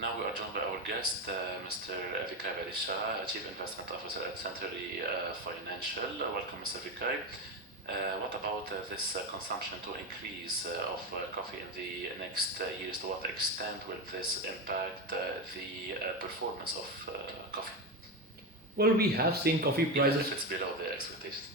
Now we are joined by our guest, Mr. Vijay Valecha, Chief Investment Officer at Century Financial. Welcome, Mr. Vijay. What about this consumption to increase of coffee in the next years? To what extent will this impact the performance of coffee, Well, we have seen coffee even if prices. it's below the expectations?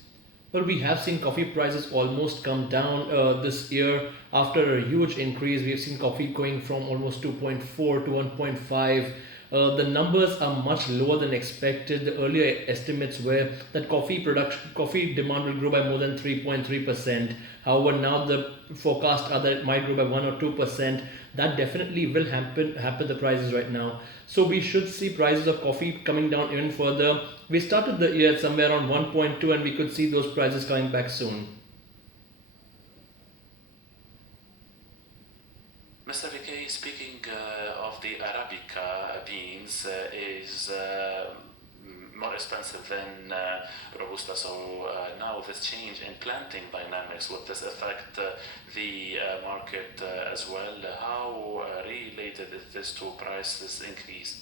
Well, we have seen coffee prices almost come down this year after a huge increase. We have seen coffee going from almost 2.4 to 1.5. The numbers are much lower than expected. The earlier estimates were that coffee demand will grow by more than 3.3%. However, now the forecasts are that it might grow by 1 or 2%. That definitely will happen the prices right now. So we should see prices of coffee coming down even further. We started the year somewhere around 1.2 and we could see those prices coming back soon. Mr. Vijay, speaking of the Arabica beans, is more expensive than Robusta. So now this change in planting dynamics, would this affect the market as well? How related is this to prices increase?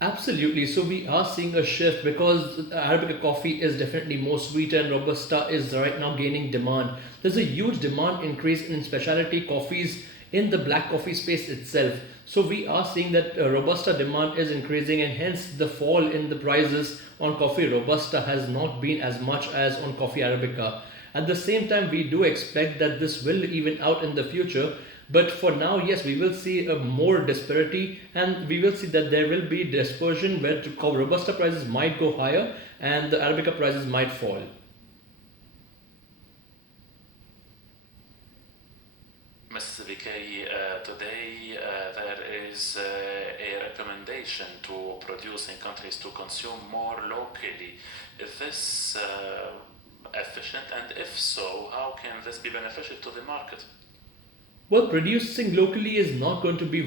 Absolutely. So we are seeing a shift because Arabica coffee is definitely more sweeter and Robusta is right now gaining demand. There's a huge demand increase in specialty coffees in the black coffee space itself. So we are seeing that Robusta demand is increasing and hence the fall in the prices on coffee Robusta has not been as much as on coffee Arabica. At the same time, we do expect that this will even out in the future. But for now, yes, we will see a more disparity and we will see that there will be dispersion where Robusta prices might go higher and the Arabica prices might fall. Mr. Vijay, today there is a recommendation to producing countries to consume more locally. Is this efficient? And if so, how can this be beneficial to the market? Well, producing locally is not going to be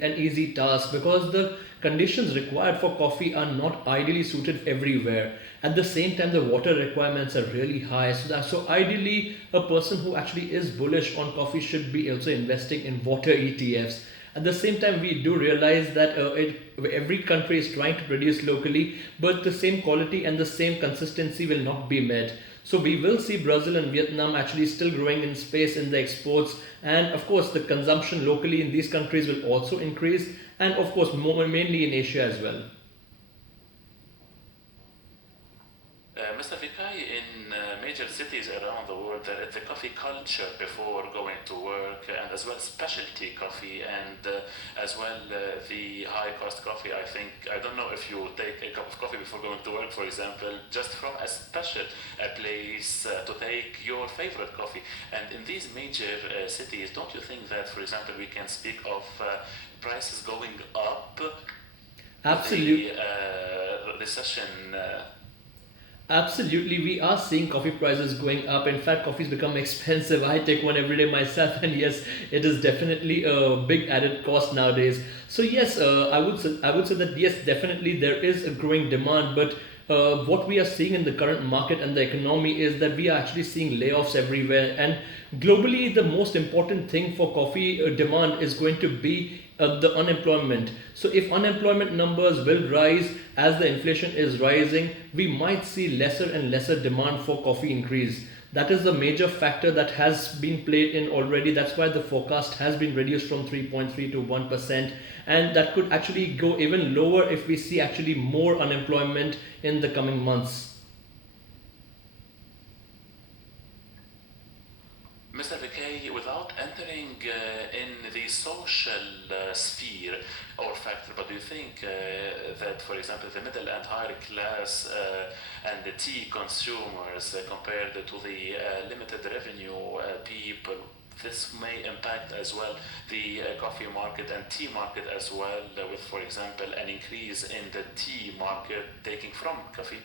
an easy task because the conditions required for coffee are not ideally suited everywhere. At the same time, the water requirements are really high. So ideally, a person who actually is bullish on coffee should be also investing in water ETFs. At the same time, we do realize that every country is trying to produce locally, but the same quality and the same consistency will not be met. So we will see Brazil and Vietnam actually still growing in space in the exports, and of course the consumption locally in these countries will also increase, and of course mainly in Asia as well. Mr. Vikai, in major cities around the world, there is the coffee culture before going to work, and as well specialty coffee, and as well the high cost coffee. I don't know if you take a cup of coffee before going to work, for example, just from a special place to take your favorite coffee. And in these major cities, don't you think that, for example, we can speak of prices going up with Absolutely. the recession? Absolutely, we are seeing coffee prices going up. In fact, coffee's become expensive. I take one every day myself, and yes, it is definitely a big added cost nowadays. So yes, I would say that yes, definitely there is a growing demand, but what we are seeing in the current market and the economy is that we are actually seeing layoffs everywhere. And globally, the most important thing for coffee demand is going to be the unemployment. So if unemployment numbers will rise as the inflation is rising, we might see lesser and lesser demand for coffee increase. That is the major factor that has been played in already. That's why the forecast has been reduced from 3.3 to 1%. And that could actually go even lower if we see actually more unemployment in the coming months. Mr. Vijay, without entering in the social sphere or factor, but do you think that, for example, the middle and higher class and the tea consumers, compared to the limited revenue people, this may impact as well the coffee market and tea market as well, with, for example, an increase in the tea market taking from coffee?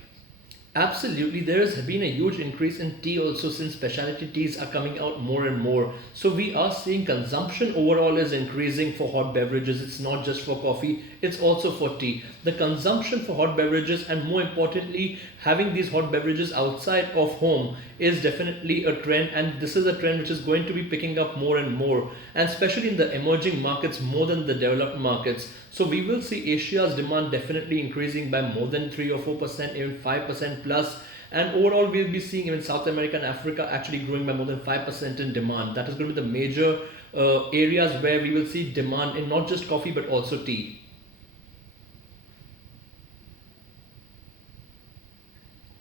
Absolutely, there has been a huge increase in tea also since specialty teas are coming out more and more. So we are seeing consumption overall is increasing for hot beverages. It's not just for coffee, it's also for tea. The consumption for hot beverages and more importantly, having these hot beverages outside of home is definitely a trend, and this is a trend which is going to be picking up more and more, and especially in the emerging markets more than the developed markets. So we will see Asia's demand definitely increasing by more than 3 or 4%, even 5% plus. And overall, we'll be seeing even South America and Africa actually growing by more than 5% in demand. That is going to be the major areas where we will see demand in not just coffee but also tea.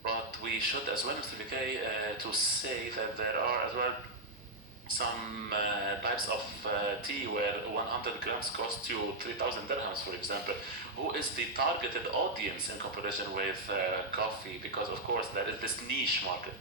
But we should as well, Mr. VK, to say that there are as well some types of tea where 100 grams cost you 3,000 dirhams, for example. Who is the targeted audience in comparison with coffee? Because, of course, there is this niche market.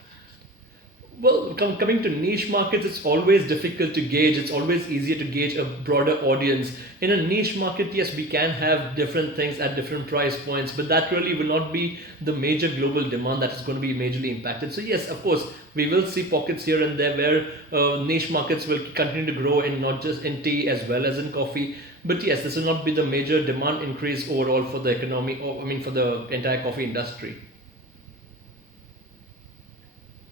Well, coming to niche markets, it's always difficult to gauge. It's always easier to gauge a broader audience. In a niche market, yes, we can have different things at different price points, but that really will not be the major global demand that is going to be majorly impacted. So, yes, of course, we will see pockets here and there where niche markets will continue to grow in not just in tea as well as in coffee. But yes, this will not be the major demand increase overall for the economy, or I mean, for the entire coffee industry.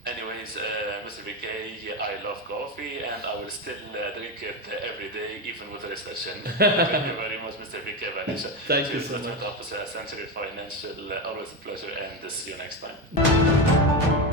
Anyways, Mr. VK, I love coffee and I will still drink it every day, even with a recession. Thank you very much, Mr. Vijay Valecha, Thank you Chief so much. Investment Officer at Century Financial. Always a pleasure, and see you next time.